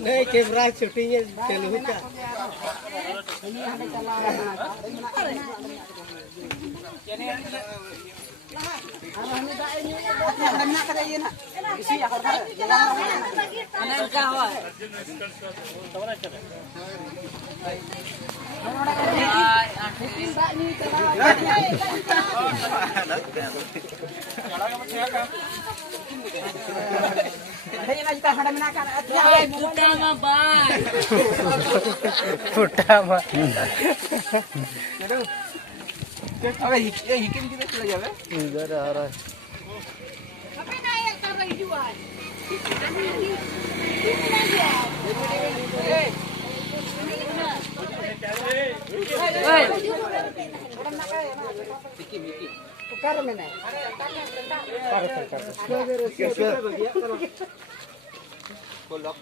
नहीं camera shooting है चलो का हिकिन kita चला जावे इधर आ रहा है अबे ना एक कर रही जुआ कर में नहीं को लॉक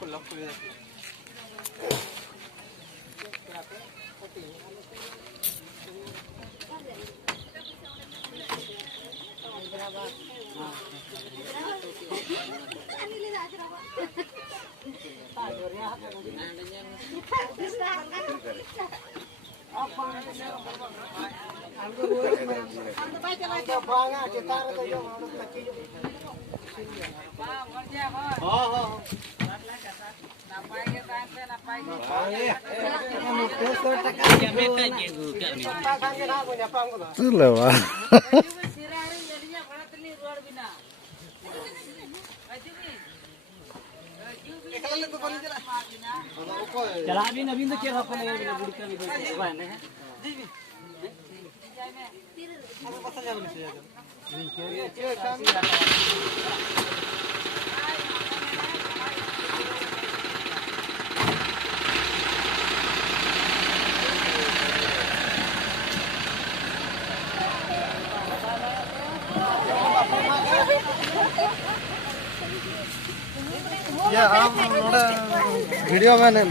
चला अभी नवीन तो क्या अपन ये बुढ़ी का भी है ना जी जी अब पता जा नहीं जाएगा ये काम ये आप वीडियो मैंने